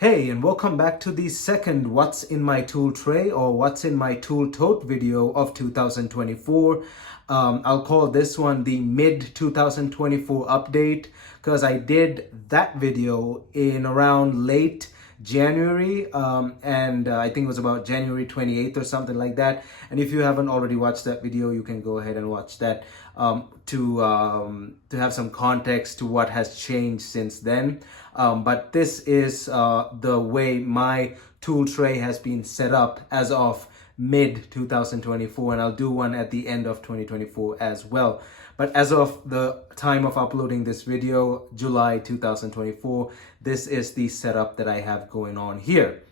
Hey, and welcome back to the second What's in My Tool Tray or What's in My Tool Tote video of 2024. I'll call this one the mid 2024 update because I did that video in around late January and I think it was about January 28th or something like that. And if you haven't already watched that video, you can go ahead and watch that to have some context to what has changed since then. But this is the way my tool tray has been set up as of mid 2024, and I'll do one at the end of 2024 as well. But as of the time of uploading this video, July 2024, this is the setup that I have going on here.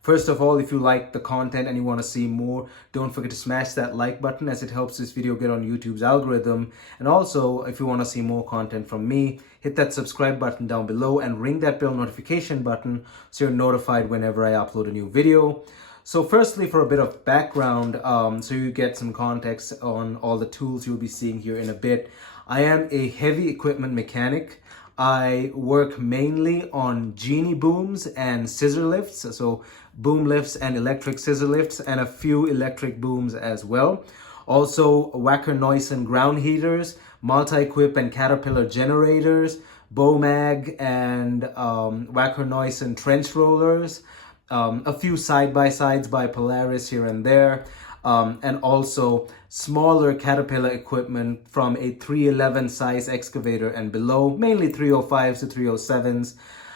First of all, if you like the content and you want to see more, don't forget to smash that like button as it helps this video get on YouTube's algorithm. And also, if you want to see more content from me, hit that subscribe button down below and ring that bell notification button so you're notified whenever I upload a new video. So firstly, for a bit of background, so you get some context on all the tools you'll be seeing here in a bit. I am a heavy equipment mechanic. I work mainly on genie booms and scissor lifts, so boom lifts and electric scissor lifts, and a few electric booms as well. Also, Wacker Neuson ground heaters, multi-equip and Caterpillar generators, Bomag and Wacker Neuson trench rollers, a few side-by-sides by Polaris here and there, and also smaller Caterpillar equipment from a 311 size excavator and below, mainly 305s to 307s.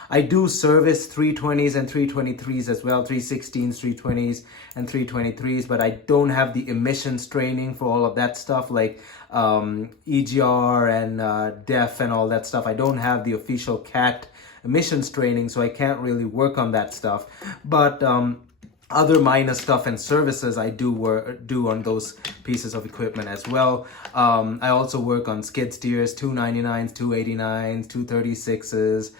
I do service 320s and 323s as well, 316s, 320s, and 323s, but I don't have the emissions training for all of that stuff like EGR and DEF and all that stuff. I don't have the official CAT emissions training, so I can't really work on that stuff. But other minor stuff and services I do on those pieces of equipment as well. I also work on skid steers, 299s, 289s, 236s,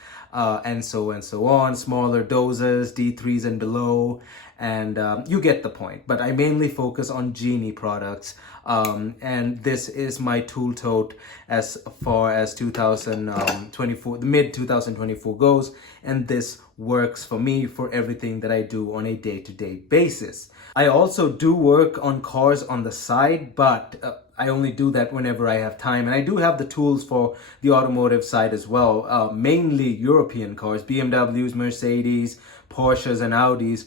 and so on, smaller dozers, D3s and below, and you get the point. But I mainly focus on genie products, and this is my tool tote as far as 2024, the mid 2024 goes, and this works for me for everything that I do on a day-to-day basis. I also do work on cars on the side, but I only do that whenever I have time. And I do have the tools for the automotive side as well, mainly European cars, BMWs, Mercedes, Porsches, and Audis.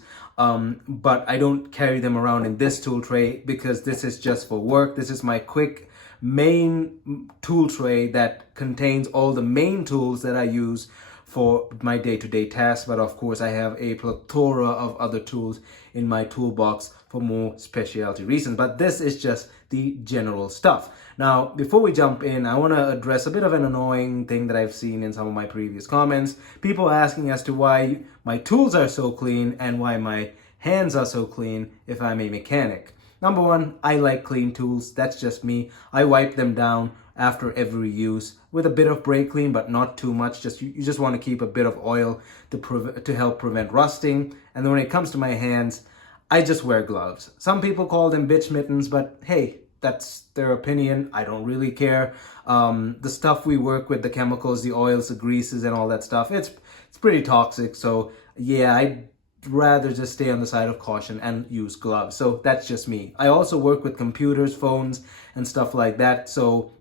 But I don't carry them around in this tool tray because this is just for work. This is my quick main tool tray that contains all the main tools that I use for my day-to-day tasks, but of course I have a plethora of other tools in my toolbox for more specialty reasons, but this is just the general stuff. Now, before we jump in, I want to address a bit of an annoying thing that I've seen in some of my previous comments. People asking as to why my tools are so clean and why my hands are so clean if I'm a mechanic. Number one, I like clean tools. That's just me. I wipe them down after every use with a bit of brake clean, but not too much. You just want to keep a bit of oil to help prevent rusting. And then when it comes to my hands, I just wear gloves. Some people call them bitch mittens, but hey, that's their opinion. I don't really care. The stuff we work with, the chemicals, the oils, the greases, and all that stuff, it's pretty toxic. So yeah, I'd rather just stay on the side of caution and use gloves. So that's just me. I also work with computers, phones, and stuff like that. So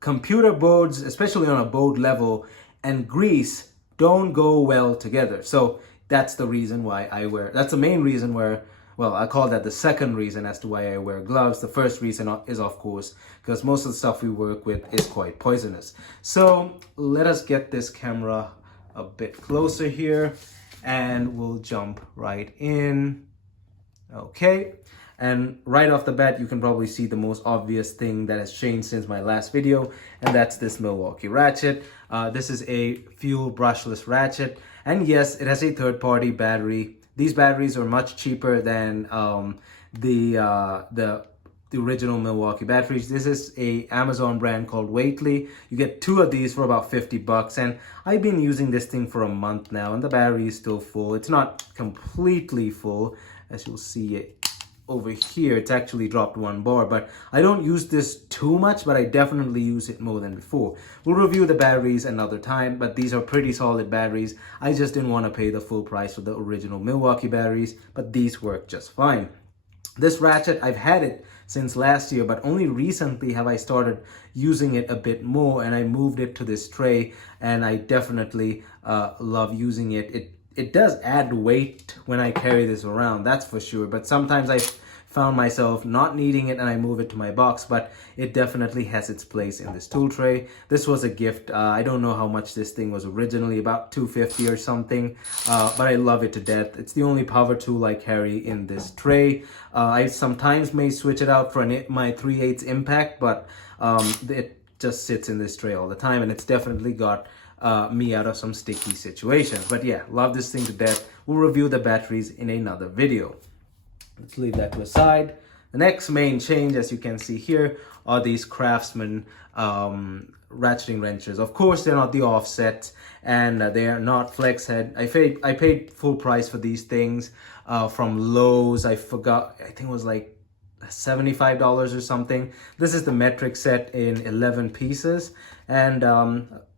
computer boards, especially on a board level, and grease don't go well together. So that's the reason why that's the main reason well, I call that the second reason as to why I wear gloves. The first reason is, of course, because most of the stuff we work with is quite poisonous. So let us get this camera a bit closer here and we'll jump right in. Okay. And right off the bat, you can probably see the most obvious thing that has changed since my last video, and that's this Milwaukee ratchet. This is a fuel brushless ratchet, and yes, it has a third-party battery. These batteries are much cheaper than the original Milwaukee batteries. This is a Amazon brand called Weightley. You get two of these for about 50 bucks, and I've been using this thing for a month now, and the battery is still full. It's not completely full, as you'll see it over here, it's actually dropped 1 bar, but I don't use this too much, but I definitely use it more than before. We'll review the batteries another time, but these are pretty solid batteries. I just didn't want to pay the full price for the original Milwaukee batteries, but these work just fine. This ratchet, I've had it since last year, but only recently have I started using it a bit more, and I moved it to this tray, and I definitely love using it. It does add weight when I carry this around, that's for sure, but sometimes I found myself not needing it and I move it to my box, but it definitely has its place in this tool tray. This was a gift. I don't know how much this thing was originally, about $250 or something, but I love it to death. It's the only power tool I carry in this tray. I sometimes may switch it out for my 3/8 impact, but it just sits in this tray all the time, and it's definitely got me out of some sticky situations. But yeah, love this thing to death. We'll review the batteries in another video. Let's leave that to the side. The next main change, as you can see here, are these Craftsman ratcheting wrenches. Of course, they're not the offset, and they are not flex head. I paid full price for these things from Lowe's. I think it was like $75 or something. This is the metric set in 11 pieces, and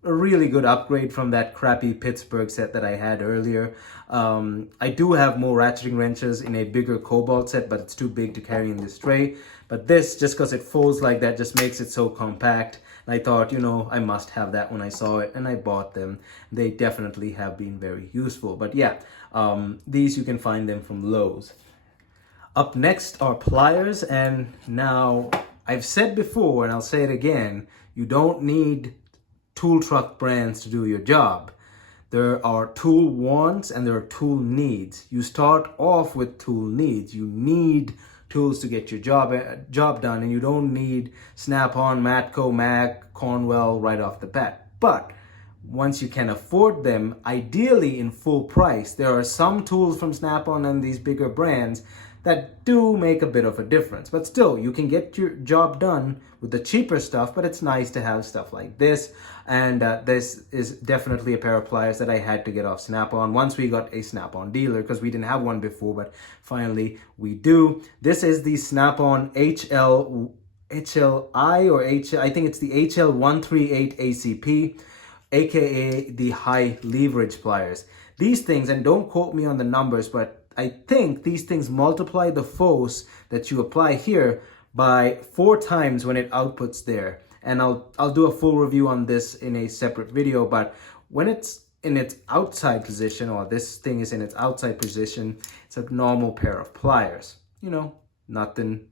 a really good upgrade from that crappy Pittsburgh set that I had earlier. I do have more ratcheting wrenches in a bigger Cobalt set, but it's too big to carry in this tray. But this, just because it folds like that, just makes it so compact. And I thought, you know, I must have that when I saw it, and I bought them. They definitely have been very useful. But yeah, these you can find them from Lowe's. Up next are pliers, and now I've said before, and I'll say it again, you don't need tool truck brands to do your job. There are tool wants and there are tool needs. You start off with tool needs. You need tools to get your job done, and you don't need Snap-on, Matco, Mac, Cornwell right off the bat. But once you can afford them, ideally in full price, there are some tools from Snap-on and these bigger brands that do make a bit of a difference. But still, you can get your job done with the cheaper stuff, but it's nice to have stuff like this. And this is definitely a pair of pliers that I had to get off Snap-on once we got a Snap-on dealer, because we didn't have one before, but finally we do. This is the Snap-on HLI or I think it's the HL138 ACP, aka the high leverage pliers. These things, and don't quote me on the numbers, but I think these things multiply the force that you apply here by 4 times when it outputs there. And I'll do a full review on this in a separate video, but when it's in its outside position, or this thing is in its outside position, it's a normal pair of pliers. You know, nothing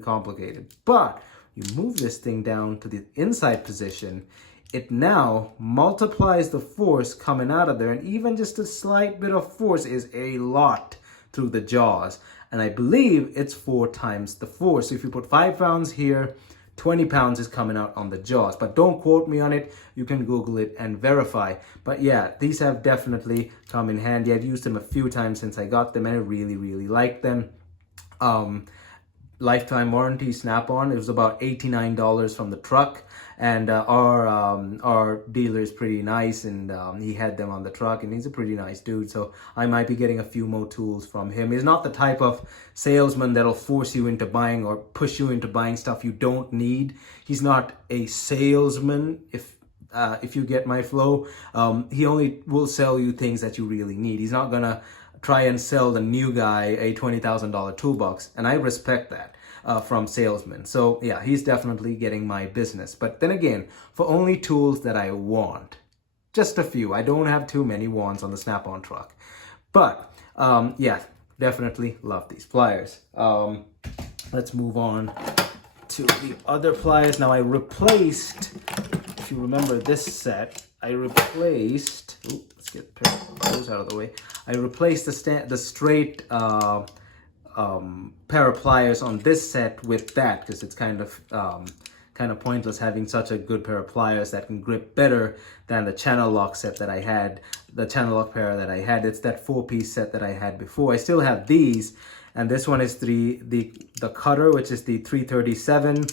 complicated. But you move this thing down to the inside position, it now multiplies the force coming out of there, and even just a slight bit of force is a lot through the jaws. And I believe it's 4 times the force. So if you put 5 pounds here, 20 pounds is coming out on the jaws. But don't quote me on it. You can Google it and verify. But yeah, these have definitely come in handy. I've used them a few times since I got them, and I really like them. Lifetime warranty Snap-on. It was about $89 from the truck, and our dealer is pretty nice, and he had them on the truck, and he's a pretty nice dude, so I might be getting a few more tools from him. He's not the type of salesman that'll force you into buying or push you into buying stuff you don't need. He's not a salesman, if you get my flow. He only will sell you things that you really need. He's not gonna try and sell the new guy a $20,000 toolbox, and I respect that from salesmen. So yeah, he's definitely getting my business. But then again, for only tools that I want, just a few. I don't have too many wants on the Snap-on truck. But yeah, definitely love these pliers. Let's move on to the other pliers. Now I replaced, if you remember this set, I replaced, let's get those out of the way. I replaced the straight pair of pliers on this set with that, because it's kind of pointless having such a good pair of pliers that can grip better than the channel lock set that I had, the channel lock pair that I had. It's that 4-piece set that I had before. I still have these, and this one is the cutter, which is the 337.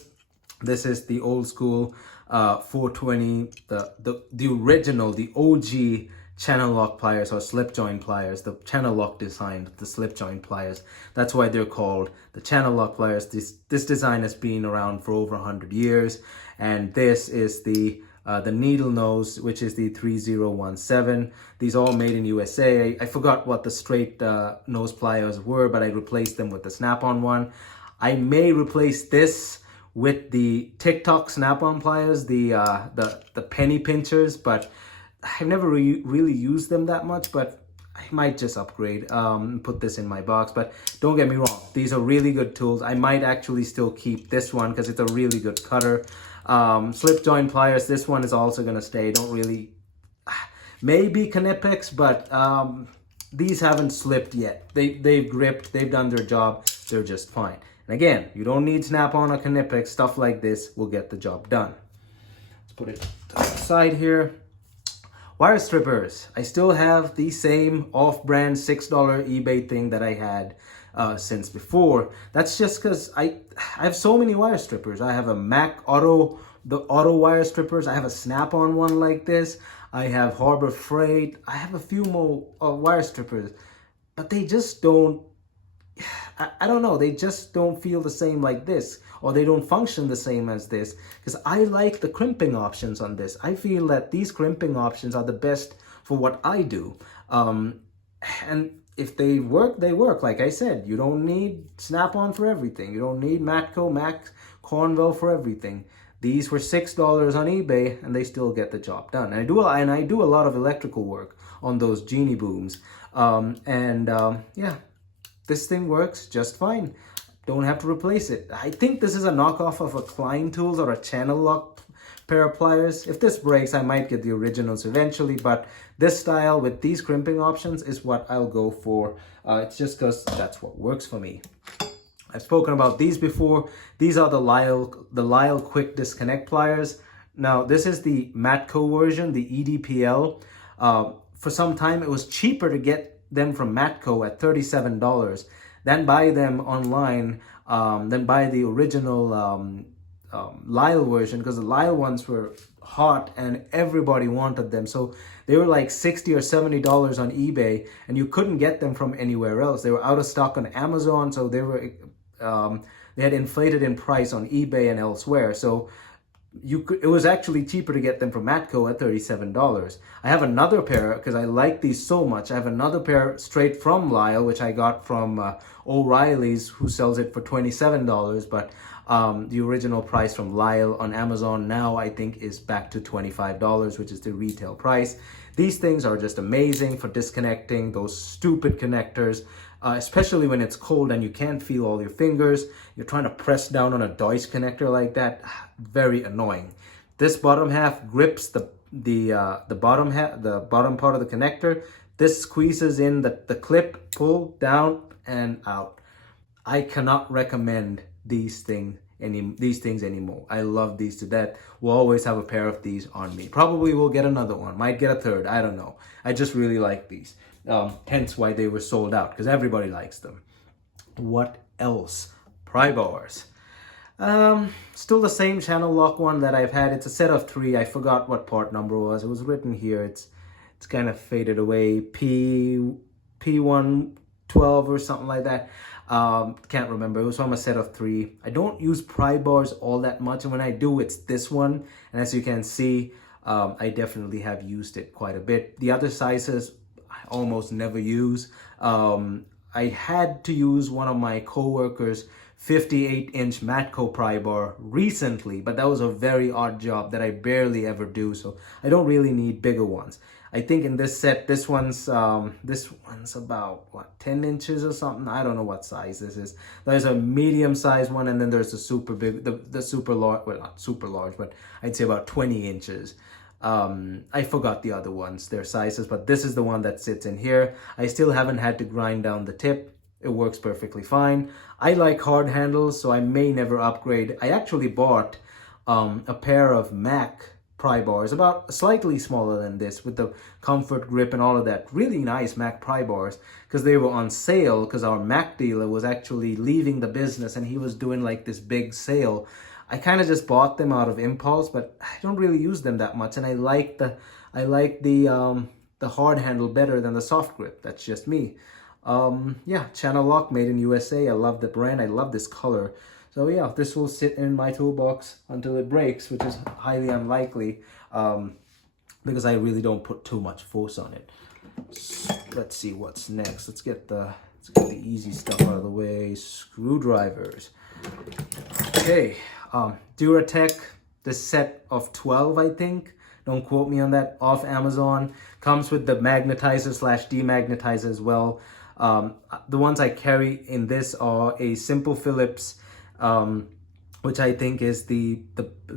This is the old school 420, the original, the OG channel lock pliers or slip joint pliers, the channel lock design, the slip joint pliers. That's why they're called the channel lock pliers. This design has been around for over 100 years, and this is the needle nose, which is the 3017. These all made in USA. I forgot what the straight nose pliers were, but I replaced them with the snap-on one. I may replace this with the TikTok snap-on pliers, the penny pinchers, but I've never really used them that much, but I might just upgrade, put this in my box. But don't get me wrong, these are really good tools. I might actually still keep this one because it's a really good cutter. Slip joint pliers, this one is also gonna stay. Don't really, maybe Knipex, but these haven't slipped yet. They've gripped, they've done their job, they're just fine. And again, you don't need snap-on or Knipex. Stuff like this will get the job done. Let's put it to the side here. Wire strippers. I still have the same off-brand $6 eBay thing that I had since before. That's just because I have so many wire strippers. I have a Mac Auto, the auto wire strippers. I have a snap-on one like this. I have Harbor Freight. I have a few more wire strippers, but they just don't, I don't know, they just don't feel the same like this, or they don't function the same as this, because I like the crimping options on this. I feel that these crimping options are the best for what I do. And if they work, they work. Like I said, you don't need Snap-on for everything. You don't need Matco, Mac, Cornwell for everything. These were $6 on eBay, and they still get the job done. And I do a lot of electrical work on those Genie booms. Yeah. This thing works just fine. Don't have to replace it. I think this is a knockoff of a Klein Tools or a channel lock pair of pliers. If this breaks, I might get the originals eventually, but this style with these crimping options is what I'll go for. It's just because that's what works for me. I've spoken about these before. These are the Lyle Quick Disconnect pliers. Now, this is the Matco version, the EDPL. For some time, it was cheaper to get them from Matco at $37 than buy them online, than buy the original Lyle version, because the Lyle ones were hot and everybody wanted them. So they were like $60 or $70 on eBay, and you couldn't get them from anywhere else. They were out of stock on Amazon, so they were they had inflated in price on eBay and elsewhere. So it was actually cheaper to get them from Matco at $37. I have another pair because I like these so much. I have another pair straight from Lyle, which I got from O'Reilly's, who sells it for $27. But the original price from Lyle on Amazon now, I think, is back to $25, which is the retail price. These things are just amazing for disconnecting those stupid connectors, especially when it's cold and you can't feel all your fingers. You're trying to press down on a Deutsch connector like that. Very annoying. This bottom half grips the bottom half, the bottom part of the connector. This squeezes in the clip, pull down and out. I cannot recommend these things anymore. I love these to death. We'll always have a pair of these on me. Probably will get another one. Might get a third. I don't know. I just really like these. Hence why they were sold out, because everybody likes them. What else? Pry bars. Still the same channel lock one that I've had. It's a set of 3. I forgot what part number was. It was written here. It's kind of faded away. P112 or something like that. Can't remember. It was from a set of 3. I don't use pry bars all that much, and when I do, it's this one. And as you can see, I definitely have used it quite a bit. The other sizes I almost never use. I had to use one of my coworkers' 58-inch Matco pry bar recently, but that was a very odd job that I barely ever do, so I don't really need bigger ones. I think in this set, this one's about, what, 10 inches or something? I don't know what size this is. There's a medium-sized one, and then there's the super big, the super large, well, not super large, but I'd say about 20 inches. I forgot the other ones, their sizes, but this is the one that sits in here. I still haven't had to grind down the tip. It works perfectly fine. I like hard handles, so I may never upgrade. I actually bought a pair of Mac pry bars, about slightly smaller than this, with the comfort grip and all of that. Really nice Mac pry bars, because they were on sale, because our Mac dealer was actually leaving the business and he was doing like this big sale. I kind of just bought them out of impulse, but I don't really use them that much, and I like the the hard handle better than the soft grip. That's just me. Yeah, channel lock, made in USA. I love the brand. I love this color. So yeah, this will sit in my toolbox until it breaks, which is highly unlikely, because I really don't put too much force on it. So let's see what's next. Let's get the easy stuff out of the way. Screwdrivers. Okay, Duratech, this set of 12, I think. Don't quote me on that, off Amazon. Comes with the magnetizer / demagnetizer as well. The ones I carry in this are a simple Phillips, which I think is the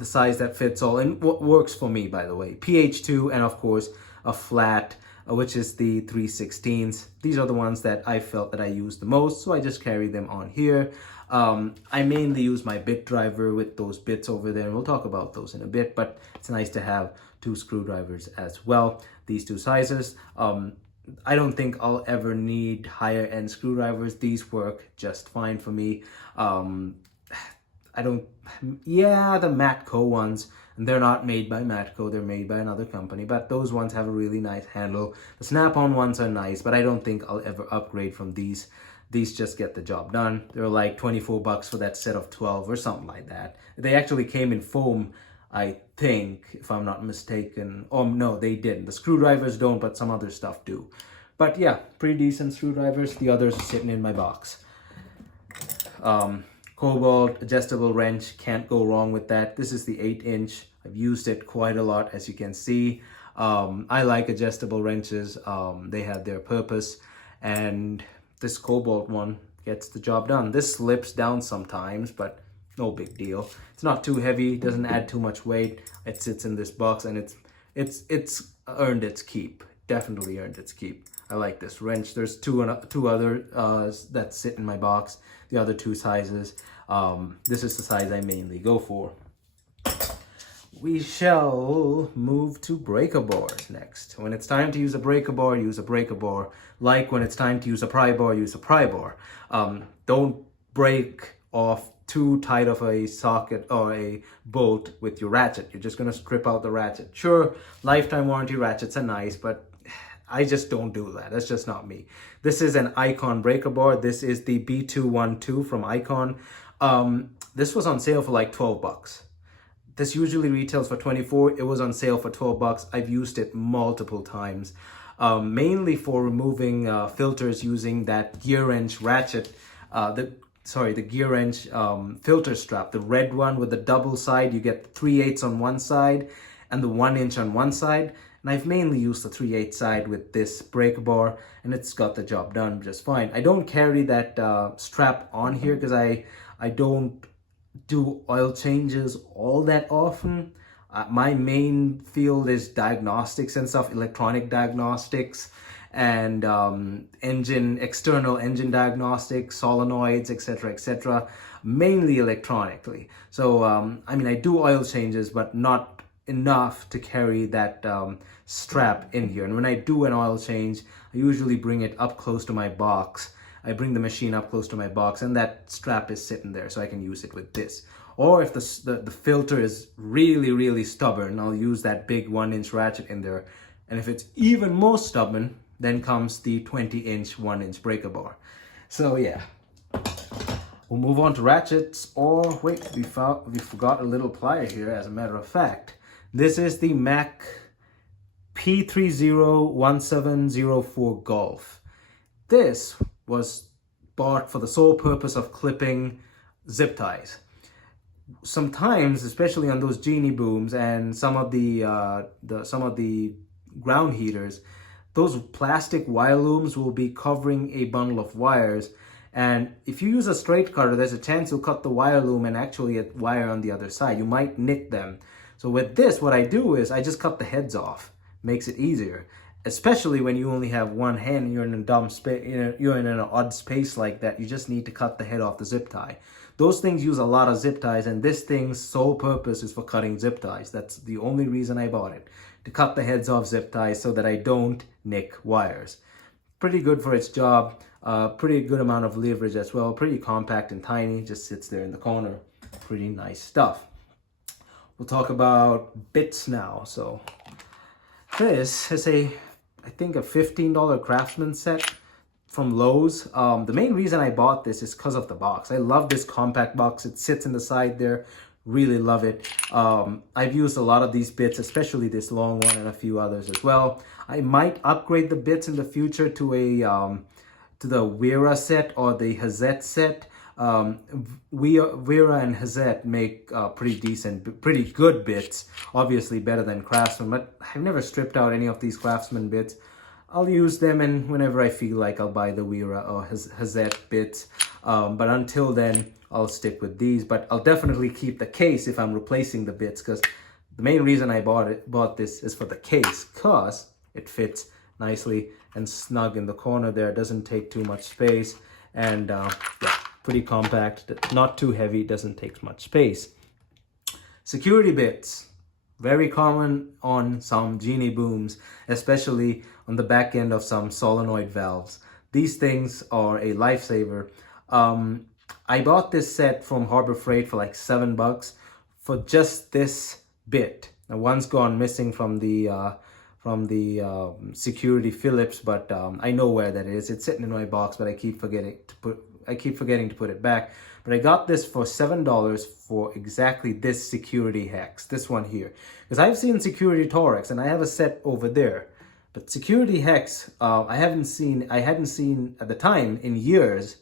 size that fits all, and what works for me, by the way. PH2, and of course a flat, which is the 3/16. These are the ones that I felt that I used the most, so I just carry them on here. I mainly use my bit driver with those bits over there, and we'll talk about those in a bit, but it's nice to have 2 screwdrivers as well. These 2 sizes. I don't think I'll ever need higher end screwdrivers. These work just fine for me. The Matco ones, and they're not made by Matco, they're made by another company, but those ones have a really nice handle. The snap-on ones are nice, but I don't think I'll ever upgrade from these. These just get the job done. They're like 24 bucks for that set of 12 or something like that. They actually came in foam, I think, if I'm not mistaken. Oh no, they didn't. The screwdrivers don't, but some other stuff do. But yeah, pretty decent screwdrivers. The others are sitting in my box. Cobalt adjustable wrench, can't go wrong with that. This is the 8-inch. I've used it quite a lot, as you can see. I like adjustable wrenches. They have their purpose, and this Cobalt one gets the job done. This slips down sometimes, but no big deal. It's not too heavy, doesn't add too much weight. It sits in this box, and it's earned its keep. Definitely earned its keep. I like this wrench. There's two other that sit in my box. The other 2 sizes. This is the size I mainly go for. We shall move to breaker bars next. When it's time to use a breaker bar, use a breaker bar. Like when it's time to use a pry bar, use a pry bar. Don't break off too tight of a socket or a bolt with your ratchet. You're just gonna strip out the ratchet. Sure, lifetime warranty ratchets are nice, but I just don't do that. That's just not me. This is an Icon breaker bar. This is the B212 from Icon. This was on sale for like 12 bucks. This usually retails for 24. It was on sale for 12 bucks. I've used it multiple times, mainly for removing filters using that gear wrench ratchet, the gear wrench filter strap, the red one with the double side. You get 3/8 on one side and the 1-inch on one side. And I've mainly used the 3/8 side with this breaker bar, and it's got the job done just fine. I don't carry that strap on here because I don't do oil changes all that often. My main field is diagnostics and stuff, electronic diagnostics, and external engine diagnostics, solenoids, etc., mainly electronically. So I mean, I do oil changes, but not enough to carry that strap in here. And when I do an oil change, I usually bring it up close to my box. I bring the machine up close to my box, and that strap is sitting there, so I can use it with this. Or if the filter is really stubborn, I'll use that big 1-inch ratchet in there. And if it's even more stubborn, then comes the 20-inch 1-inch breaker bar. So yeah, we'll move on to ratchets. Or wait, we forgot a little plier here, as a matter of fact. This is the Mac P301704 Golf. This was bought for the sole purpose of clipping zip ties. Sometimes, especially on those genie booms and some of the ground heaters, those plastic wire looms will be covering a bundle of wires. And if you use a straight cutter, there's a chance you'll cut the wire loom and actually a wire on the other side. You might nick them. So with this, what I do is I just cut the heads off. Makes it easier, especially when you only have one hand and you're in a dumb space, you're in an odd space like that. You just need to cut the head off the zip tie. Those things use a lot of zip ties, and this thing's sole purpose is for cutting zip ties. That's the only reason I bought it, to cut the heads off zip ties so that I don't nick wires. Pretty good for its job. Pretty good amount of leverage as well. Pretty compact and tiny, just sits there in the corner. Pretty nice stuff. We'll talk about bits now. So this is a I think a $15 Craftsman set from Lowe's. The main reason I bought this is because of the box. I love this compact box. It sits in the side there. Really love it. I've used a lot of these bits, especially this long one and a few others as well. I might upgrade the bits in the future to a to the Wera set or the Hazette set. Wera and Hazette make pretty good bits. Obviously better than Craftsman, but I've never stripped out any of these Craftsman bits. I'll use them, and whenever I feel like, I'll buy the Wera or Hazette bits. But until then, I'll stick with these. But I'll definitely keep the case if I'm replacing the bits, because the main reason I bought this is for the case, because it fits nicely and snug in the corner there. It doesn't take too much space, and yeah, pretty compact, not too heavy, doesn't take much space. Security bits. Very common on some Genie booms, especially on the back end of some solenoid valves. These things are a lifesaver. I bought this set from Harbor Freight for like $7 for just this bit. Now, one's gone missing from the security Phillips, but I know where that is. It's sitting in my box, but I keep forgetting to put it back. But I got this for $7 for exactly this security hex, this one here. Because I've seen security Torx, and I have a set over there. But security hex, I hadn't seen at the time in years,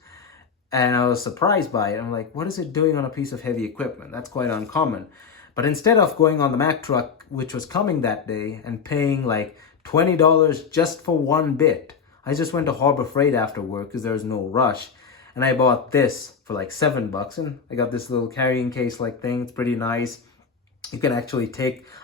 and I was surprised by it. I'm like, what is it doing on a piece of heavy equipment? That's quite uncommon. But instead of going on the Mack truck, which was coming that day, and paying like $20 just for one bit, I just went to Harbor Freight after work because there was no rush. And I bought this for like $7, and I got this little carrying case like thing. It's pretty nice. You can actually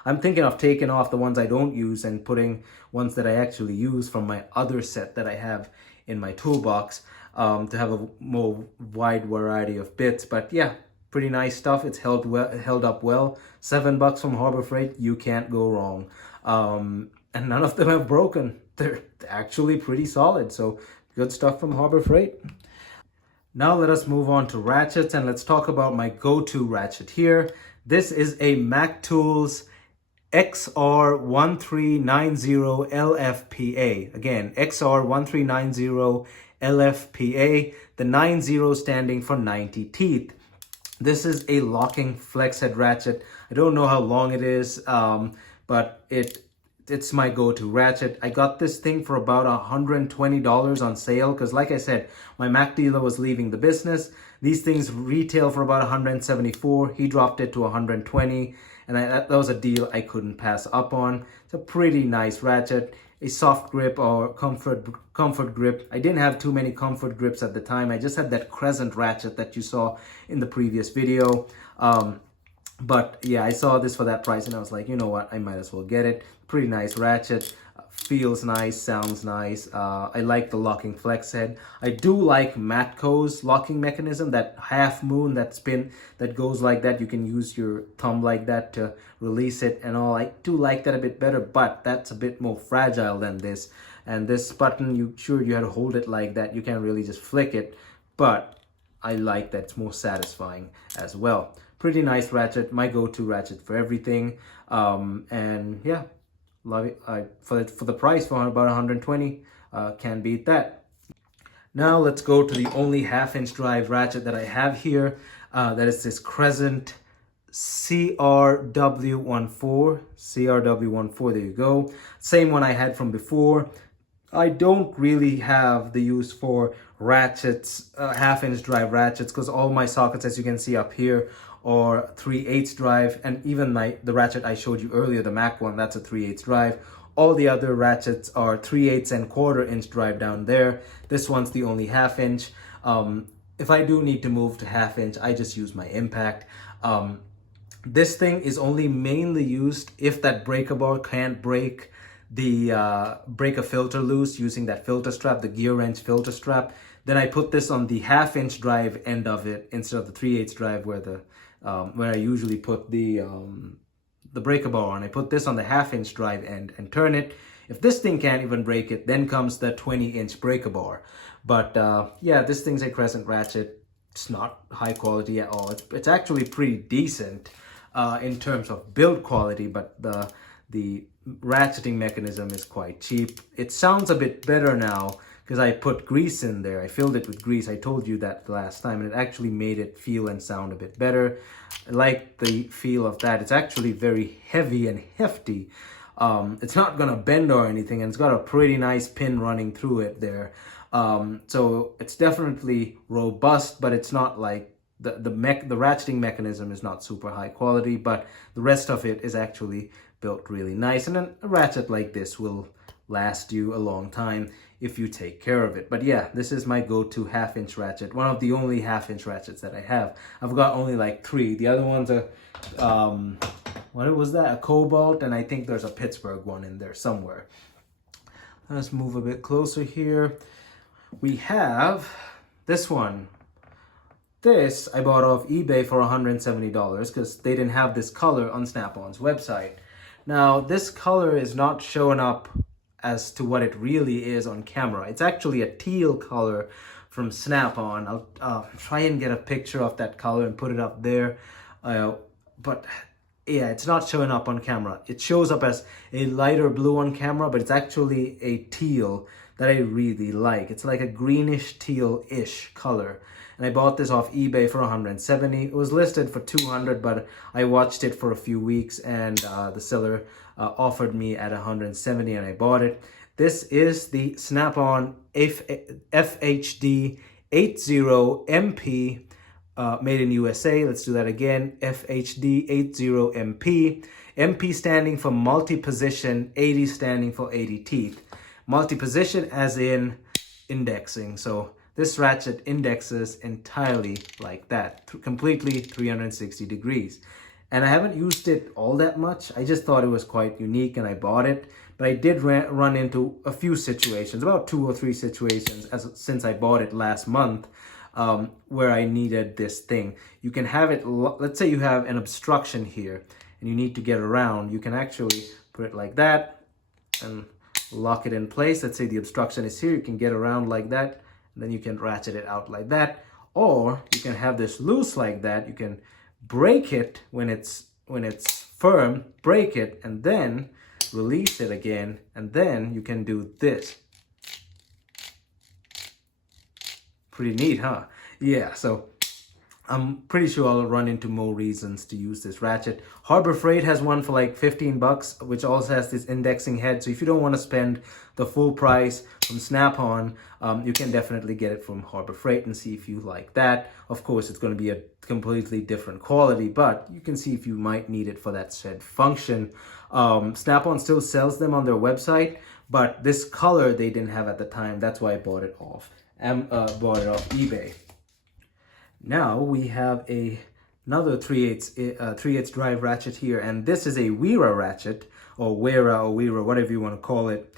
I'm thinking of taking off the ones I don't use and putting ones that I actually use from my other set that I have in my toolbox, to have a more wide variety of bits. But yeah, pretty nice stuff. It's held up well. $7 from Harbor Freight, you can't go wrong. And none of them have broken. They're actually pretty solid. So good stuff from Harbor Freight. Now let us move on to ratchets, and let's talk about my go-to ratchet here. This is a Mac Tools XR1390 LFPA. Again, XR1390 LFPA, the 90 standing for 90 teeth. This is a locking flex head ratchet. I don't know how long it is, but it's my go-to ratchet. I got this thing for about $120 on sale because, like I said, my Mac dealer was leaving the business. These things retail for about $174. He dropped it to $120, and that was a deal I couldn't pass up on. It's a pretty nice ratchet. A soft grip or comfort grip. I didn't have too many comfort grips at the time. I just had that crescent ratchet that you saw in the previous video. But yeah, I saw this for that price and I was like, you know what, I might as well get it. Pretty nice ratchet, feels nice, sounds nice. I like the locking flex head. I do like Matco's locking mechanism, that half moon, that spin that goes like that. You can use your thumb like that to release it and all. I do like that a bit better, but that's a bit more fragile than this. And this button, you had to hold it like that. You can't really just flick it, but I like that it's more satisfying as well. Pretty nice ratchet, my go-to ratchet for everything. And yeah, love it. For the price, for about $120, can't beat that. Now let's go to the only half-inch drive ratchet that I have here. That is this Crescent CRW14. There you go. Same one I had from before. I don't really have the use for ratchets, half-inch drive ratchets, because all my sockets, as you can see up here, are 3/8 drive, and even the ratchet I showed you earlier, the Mac one, that's a 3/8 drive. All the other ratchets are 3/8 and 1/4 inch drive down there. This one's the only half-inch. If I do need to move to half-inch, I just use my impact. This thing is only mainly used if that breaker bar can't break a filter loose using that filter strap, the gear wrench filter strap. Then I put this on the half-inch drive end of it instead of the 3/8 drive where I usually put the breaker bar on. I put this on the half-inch drive end and turn it. If this thing can't even break it, then comes the 20-inch breaker bar. But yeah, this thing's a crescent ratchet. It's not high quality at all. It's actually pretty decent in terms of build quality, but the ratcheting mechanism is quite cheap. It sounds a bit better now because I put grease in there. I filled it with grease. I told you that last time, and it actually made it feel and sound a bit better. I like the feel of that. It's actually very heavy and hefty. It's not gonna bend or anything, and it's got a pretty nice pin running through it there. So it's definitely robust, but it's not like the ratcheting mechanism is not super high quality, but the rest of it is actually built really nice. And then a ratchet like this will last you a long time if you take care of it. But yeah, this is my go-to 1/2-inch ratchet, one of the only 1/2-inch ratchets that I have. I've got only like 3. The other ones are what was that, a Cobalt, and I think there's a Pittsburgh one in there somewhere. Let's move a bit closer here. We have this one. This I bought off eBay for $170 because they didn't have this color on Snap-on's website. Now, this color is not showing up as to what it really is on camera. It's actually a teal color from Snap-on. I'll try and get a picture of that color and put it up there. But yeah, it's not showing up on camera. It shows up as a lighter blue on camera, but it's actually a teal that I really like. It's like a greenish teal-ish color. And I bought this off eBay for $170. It was listed for $200, but I watched it for a few weeks, and the seller offered me at $170, and I bought it. This is the Snap-on FHD 80MP, made in USA. Let's do that again. FHD 80MP. MP standing for multi-position, 80 standing for 80 teeth. Multi-position as in indexing. So this ratchet indexes entirely like that, completely 360 degrees. And I haven't used it all that much. I just thought it was quite unique and I bought it. But I did run into a few situations, about 2 or 3 situations since I bought it last month, where I needed this thing. You can have it, let's say you have an obstruction here and you need to get around. You can actually put it like that and lock it in place. Let's say the obstruction is here. You can get around like that. And then you can ratchet it out like that, or you can have this loose like that. You can break it when it's firm, break it, and then release it again, and then you can do this. Pretty neat, huh? Yeah, so I'm pretty sure I'll run into more reasons to use this ratchet. Harbor Freight has one for like $15, which also has this indexing head. So if you don't want to spend the full price from Snap-on, you can definitely get it from Harbor Freight and see if you like that. Of course, it's going to be a completely different quality, but you can see if you might need it for that said function. Snap-on still sells them on their website, but this color they didn't have at the time. That's why I bought it off eBay. Now we have another 3/8 drive ratchet here, and this is a Wera ratchet, or Wera, whatever you want to call it.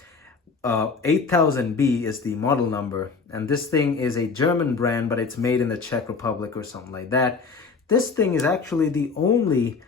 8000B is the model number, and this thing is a German brand, but it's made in the Czech Republic or something like that. This thing is actually the only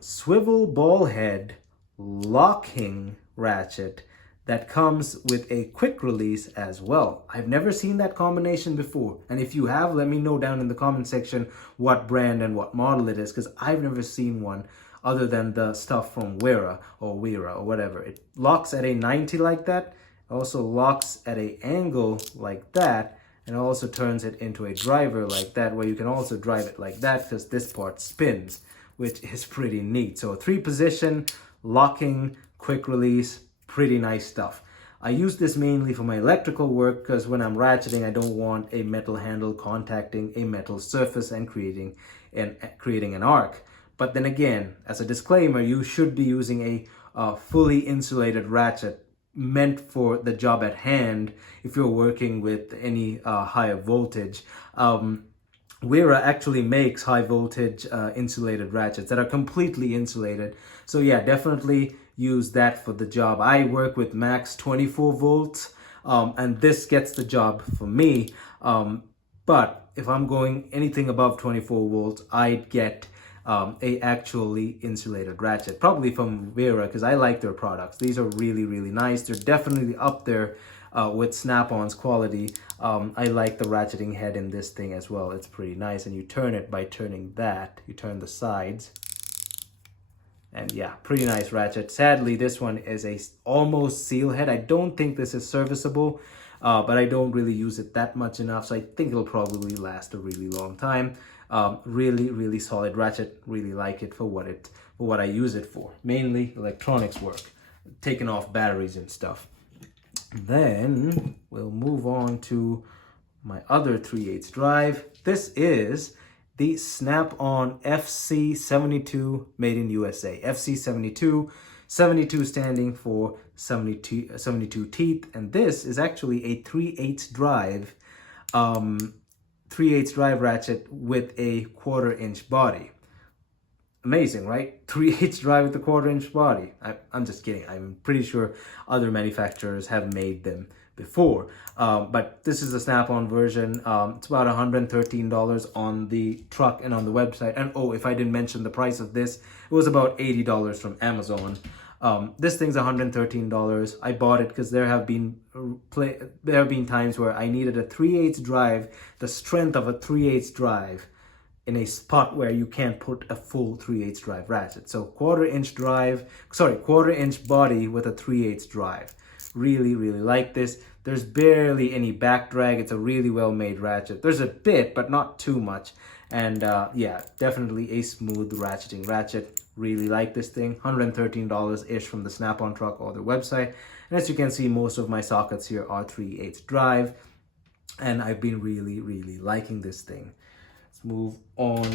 swivel ball head locking ratchet that comes with a quick release as well. I've never seen that combination before. And if you have, let me know down in the comment section what brand and what model it is, because I've never seen one other than the stuff from Wera or whatever. It locks at a 90 like that. It also locks at an angle like that. And it also turns it into a driver like that, where you can also drive it like that because this part spins, which is pretty neat. So 3-position, locking, quick release, pretty nice stuff. I use this mainly for my electrical work because when I'm ratcheting, I don't want a metal handle contacting a metal surface and creating an arc. But then again, as a disclaimer, you should be using a fully insulated ratchet meant for the job at hand if you're working with any higher voltage. Wera actually makes high voltage insulated ratchets that are completely insulated. So yeah, definitely use that for the job. I work with max 24 volts and this gets the job for me. But if I'm going anything above 24 volts, I'd get a actually insulated ratchet, probably from Wera, because I like their products. These are really, really nice. They're definitely up there with Snap-on's quality. I like the ratcheting head in this thing as well. It's pretty nice, and you turn it by turning that. You turn the sides, And yeah, pretty nice ratchet. Sadly, this one is a almost seal head. I don't think this is serviceable, but I don't really use it that much enough, so I think it'll probably last a really long time. Really solid ratchet. Really like it for what I use it for. Mainly electronics work, taking off batteries and stuff. Then we'll move on to my other 3/8 drive. This is the Snap-on FC72 made in USA. FC72, 72 standing for 72 teeth. And this is actually a 3/8 drive, 3/8 drive ratchet with a 1/4 inch body. Amazing, right? 3/8 drive with a 1/4 inch body. I'm just kidding. I'm pretty sure other manufacturers have made them before, but this is a Snap-on version. It's about $113 on the truck and on the website. And oh, if I didn't mention the price of this, it was about $80 from Amazon. This thing's $113. I bought it because there have been times where I needed a 3/8 drive, the strength of a 3/8 drive, in a spot where you can't put a full 3/8 drive ratchet. So 1/4 inch drive, 1/4 inch body with a 3/8 drive. Really like this. There's barely any back drag. It's a really well made ratchet. There's a bit, but not too much. And yeah, definitely a smooth ratcheting ratchet. Really like this thing. $113-ish from the Snap-on truck or their website. And as you can see, most of my sockets here are 3/8 drive. And I've been really liking this thing. Let's move on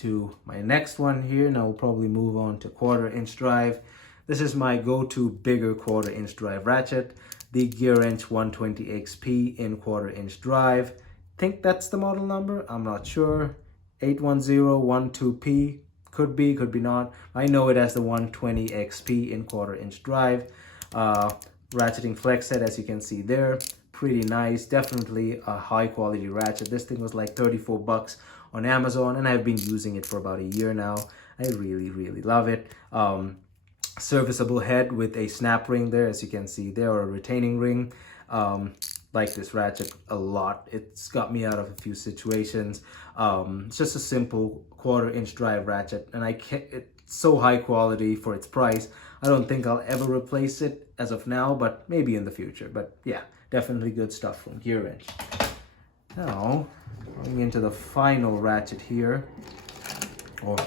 to my next one here. Now we'll probably move on to 1/4 inch drive. This is my go-to bigger 1/4 inch drive ratchet, the GearWrench 120 XP in 1/4 inch drive. Think that's the model number, I'm not sure. 81012P, could be not. I know it as the 120 XP in 1/4 inch drive. Ratcheting flex head, as you can see there. Pretty nice, definitely a high quality ratchet. This thing was like 34 bucks on Amazon, and I've been using it for about a year now. I really love it. Serviceable head with a snap ring there, as you can see there, or a retaining ring. Like this ratchet a lot. It's got me out of a few situations. It's just a simple 1/4 inch drive ratchet, and it's so high quality for its price. I don't think I'll ever replace it as of now, but maybe in the future. But yeah, definitely good stuff from GearWrench. Now, going into the final ratchet here, or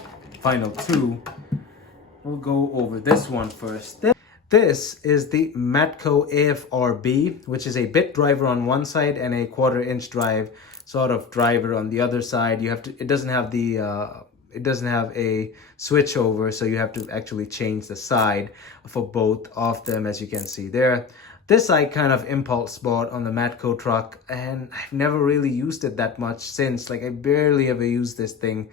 final two. We'll go over this one first. This is the Matco AFRB, which is a bit driver on one side and a 1/4 inch drive sort of driver on the other side. It doesn't have a switch over, so you have to actually change the side for both of them, as you can see there. This I kind of impulse bought on the Matco truck, and I've never really used it that much since. Like, I barely ever use this thing.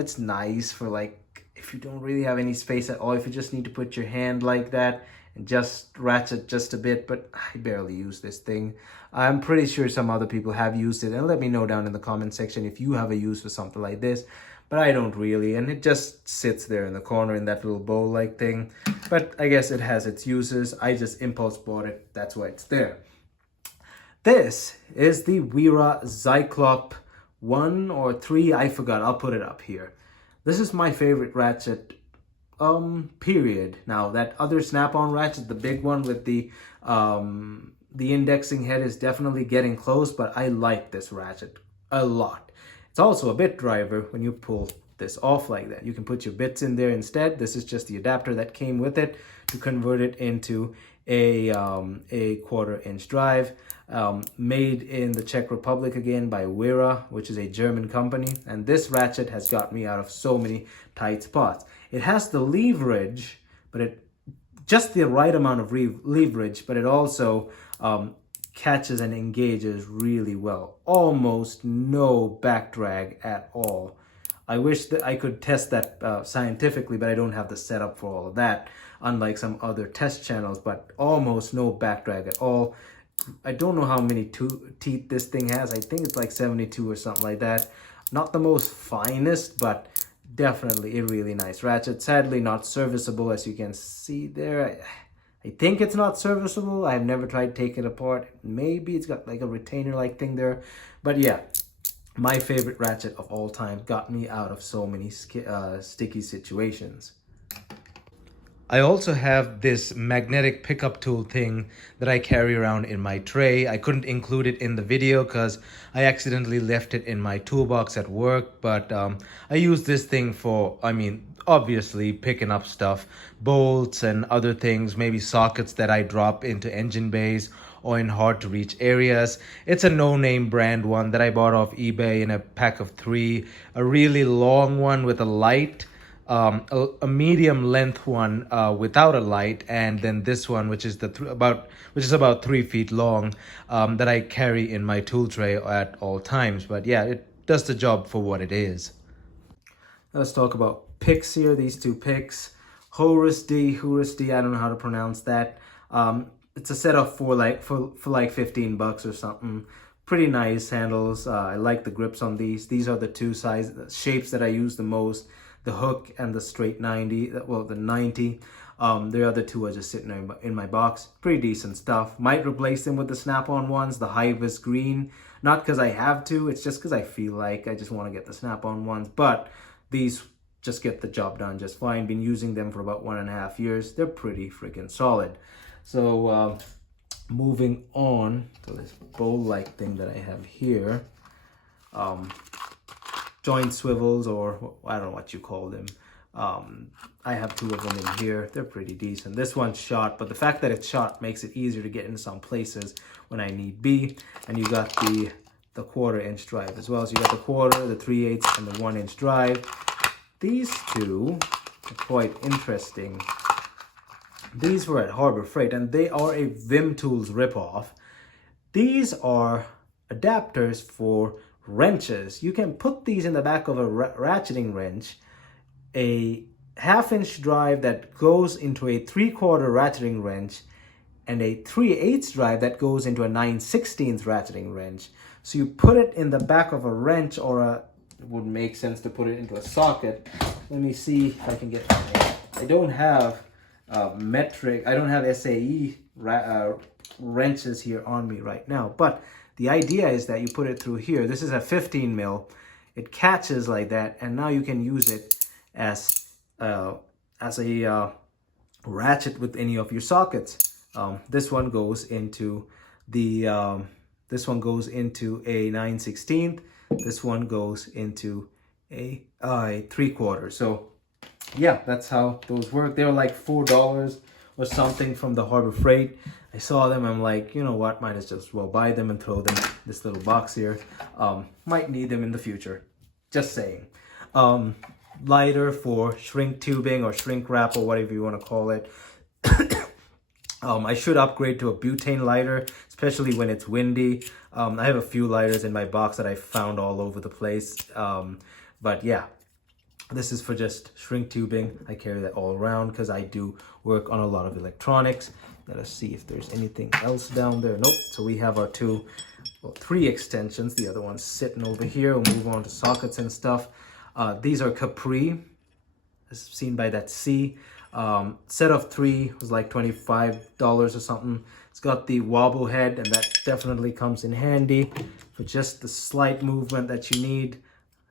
It's nice for, like, if you don't really have any space at all, if you just need to put your hand like that and just ratchet just a bit, but I barely use this thing. I'm pretty sure some other people have used it, and let me know down in the comment section if you have a use for something like this, but I don't really, and it just sits there in the corner in that little bowl like thing. But I guess it has its uses. I just impulse bought it, that's why it's there. This is the Wera Cyclop 1 or 3, I forgot, I'll put it up here. This is my favorite ratchet, period. Now, that other Snap-on ratchet, the big one with the indexing head, is definitely getting close, but I like this ratchet a lot. It's also a bit driver when you pull this off like that. You can put your bits in there instead. This is just the adapter that came with it to convert it into a 1/4 inch drive. Made in the Czech Republic again by Wera, which is a German company. And this ratchet has got me out of so many tight spots. It has the leverage, but just the right amount of leverage, but it also catches and engages really well. Almost no back drag at all. I wish that I could test that scientifically, but I don't have the setup for all of that, unlike some other test channels, but almost no back drag at all. I don't know how many teeth this thing has. I think it's like 72 or something like that. Not the most finest, but definitely a really nice ratchet. Sadly not serviceable, as you can see there. I think it's not serviceable. I've never tried taking it apart. Maybe it's got like a retainer like thing there. But yeah, my favorite ratchet of all time. Got me out of so many sticky situations. I also have this magnetic pickup tool thing that I carry around in my tray. I couldn't include it in the video because I accidentally left it in my toolbox at work, but I use this thing for, obviously picking up stuff, bolts and other things, maybe sockets that I drop into engine bays or in hard to reach areas. It's a no-name brand one that I bought off eBay in a pack of 3, a really long one with a light, a medium length one without a light, and then this one, which is about 3 feet long, that I carry in my tool tray at all times. But yeah, it does the job for what it is. Let's talk about picks here. These 2 picks, Horus D, I don't know how to pronounce that. It's a set of for like $15 or something. Pretty nice handles. I like the grips on these. These are the 2 shapes that I use the most. The hook and the straight 90, well, the 90. The other 2 are just sitting in my box. Pretty decent stuff. Might replace them with the snap-on ones, the High-Vis green. Not because I have to, it's just because I feel like I just want to get the snap-on ones. But these just get the job done just fine. Been using them for about 1.5 years. They're pretty freaking solid. So moving on to this bowl-like thing that I have here. Joint swivels, or I don't know what you call them. I have 2 of them in here. They're pretty decent. This one's shot, but the fact that it's shot makes it easier to get in some places when I need be. And you got the 1/4-inch drive as well. So you got the 1/4, the 3/8, and the 1-inch drive. These 2 are quite interesting. These were at Harbor Freight, and they are a Vim Tools ripoff. These are adapters for wrenches. You can put these in the back of a ratcheting wrench, a 1/2-inch drive that goes into a 3/4 ratcheting wrench, and a 3/8 drive that goes into a 9/16 ratcheting wrench. So you put it in the back of a wrench, or it would make sense to put it into a socket. Let me see if I can get, I don't have metric, I don't have SAE wrenches here on me right now, but the idea is that you put it through here. This is a 15 mil. It catches like that, and now you can use it as a ratchet with any of your sockets. This one goes into the this one goes into a 9/16. This one goes into a 3/4. So yeah, that's how those work. They were like $4 or something from the Harbor Freight. I saw them, I'm like, you know what, might as well buy them and throw them in this little box here. Might need them in the future, just saying. Lighter for shrink tubing or shrink wrap or whatever you want to call it. I should upgrade to a butane lighter, especially when it's windy. I have a few lighters in my box that I found all over the place. But yeah, this is for just shrink tubing. I carry that all around because I do work on a lot of electronics. Let us see if there's anything else down there. Nope. So we have our 3 extensions. The other one's sitting over here. We'll move on to sockets and stuff. These are Capri, as seen by that C. Set of 3 was like $25 or something. It's got the wobble head, and that definitely comes in handy for just the slight movement that you need.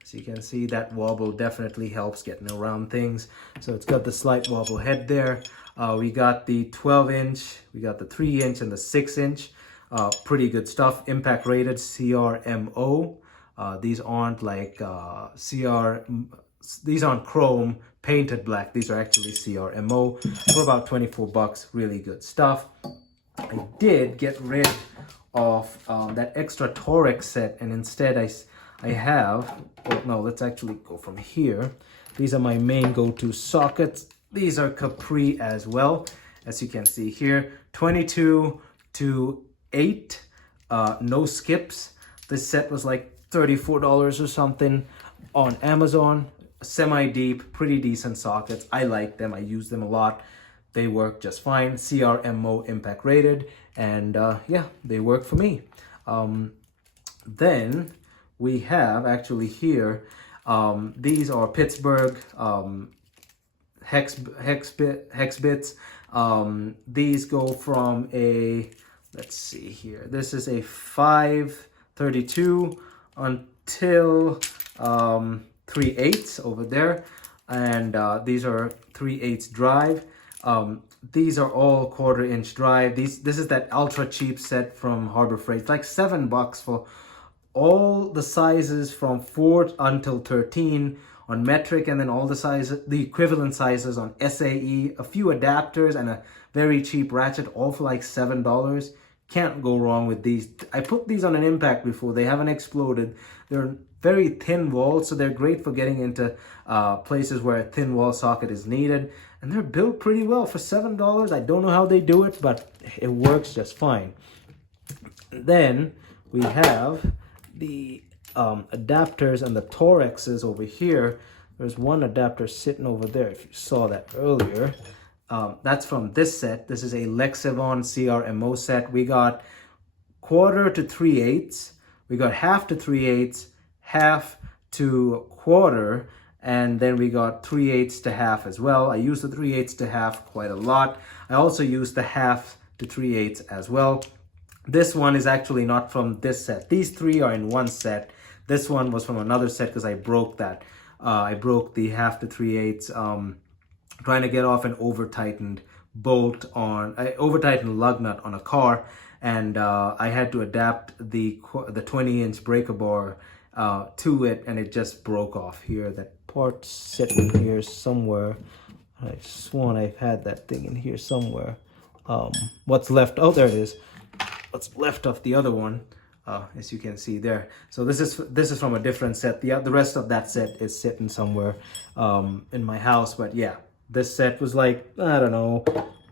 As you can see, that wobble definitely helps getting around things. So it's got the slight wobble head there. We got the 12-inch, we got the 3-inch and the 6-inch. Pretty good stuff. Impact rated CRMO. These aren't like these aren't chrome painted black. These are actually CRMO for about 24 bucks. Really good stuff. I did get rid of that extra Torx set, and instead I have, oh no, let's actually go from here. These are my main go-to sockets. These are Capri as well, as you can see here. 22 to 8, no skips. This set was like $34 or something on Amazon. Semi-deep, pretty decent sockets. I like them. I use them a lot. They work just fine. CRMO impact rated, and yeah, they work for me. Then we have actually here, these are Pittsburgh hex bits. These go from a, let's see here, this is a 532 until 3/8 over there, and these are 3/8 drive. These are all 1/4-inch drive. This is that ultra cheap set from Harbor Freight. It's like $7 for all the sizes from 4 until 13 on metric, and then all the sizes, the equivalent sizes on SAE, a few adapters, and a very cheap ratchet, all for like $7. Can't go wrong with these. I put these on an impact before. They haven't exploded. They're very thin walled, so they're great for getting into places where a thin wall socket is needed. And they're built pretty well for $7. I don't know how they do it, but it works just fine. Then we have the adapters and the Torxes over here. There's one adapter sitting over there, if you saw that earlier. That's from this set. This is a Lexavon CRMO set. We got 1/4 to 3/8. We got 1/2 to 3/8, 1/2 to 1/4, and then we got 3/8 to 1/2 as well. I use the 3/8 to 1/2 quite a lot. I also use the 1/2 to 3/8 as well. This one is actually not from this set. These three are in one set. This one was from another set because I broke that. I broke the 1/2 to 3/8 trying to get off an over-tightened bolt on, over-tightened lug nut on a car, and I had to adapt the 20-inch breaker bar to it, and it just broke off here. That part's sitting here somewhere. I sworn I've had that thing in here somewhere. What's left? Oh, there it is. What's left of the other one, as you can see there. So this is from a different set. The rest of that set is sitting somewhere in my house. But yeah, this set was like, I don't know,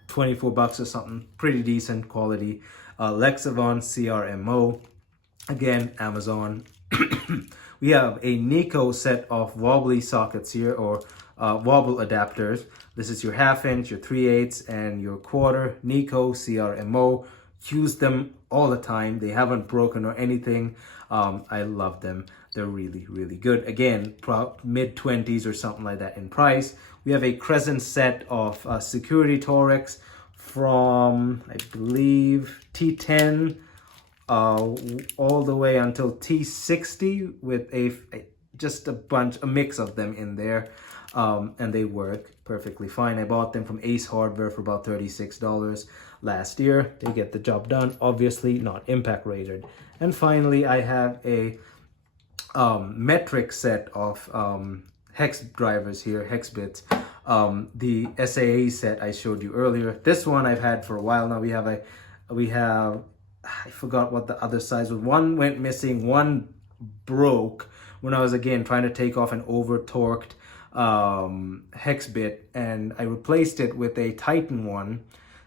$24 or something. Pretty decent quality. Lexavon CRMO. Again, Amazon. We have a Nico set of wobbly sockets here, or wobble adapters. This is your 1/2 inch, your 3/8, and your 1/4 Nico CRMO. Use them all the time. They haven't broken or anything. I love them. They're really, really good. Again, mid-20s or something like that in price. We have a Crescent set of security Torx from, I believe, T10 all the way until T60 with just a mix of them in there. And they work perfectly fine. I bought them from Ace Hardware for about $36 last year. They get the job done. Obviously not impact rated. And finally, I have a metric set of hex drivers here, hex bits. The SAA set I showed you earlier. This one I've had for a while now. We have I forgot what the other size was. One went missing, one broke when I was again trying to take off an over torqued hex bit, and I replaced it with a Titan one.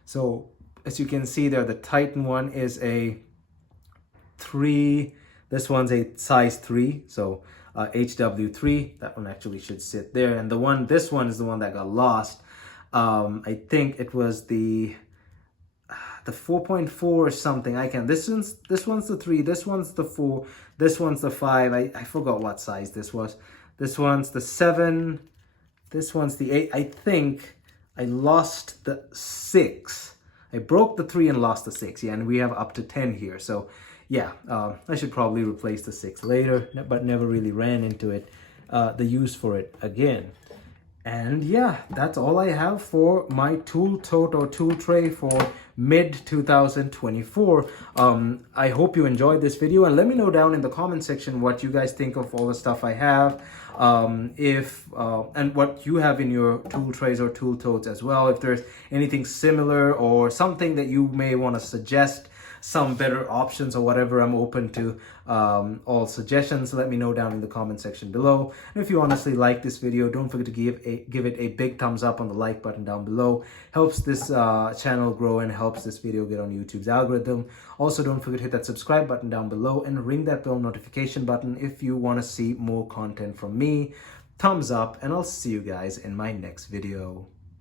So as you can see there, the Titan one is a 3. This one's a size 3, so HW3. That one actually should sit there. And this one is the one that got lost. I think it was the 4.4 or something. This one's the 3, this one's the 4, this one's the 5. I forgot what size this was. This one's the 7, this one's the 8. I think I lost the 6. I broke the 3 and lost the 6. Yeah, and we have up to 10 here. So yeah, I should probably replace the 6 later, but never really ran into it, the use for it again. And yeah, that's all I have for my tool tote or tool tray for mid-2024. I hope you enjoyed this video, and let me know down in the comment section what you guys think of all the stuff I have, and what you have in your tool trays or tool totes as well. If there's anything similar or something that you may want to suggest, some better options or whatever, I'm open to all suggestions. Let me know down in the comment section below. And if you honestly like this video, don't forget to give it a big thumbs up on the like button down below. Helps this channel grow and helps this video get on YouTube's algorithm. Also, don't forget to hit that subscribe button down below and ring that bell notification button if you want to see more content from me. Thumbs up, and I'll see you guys in my next video.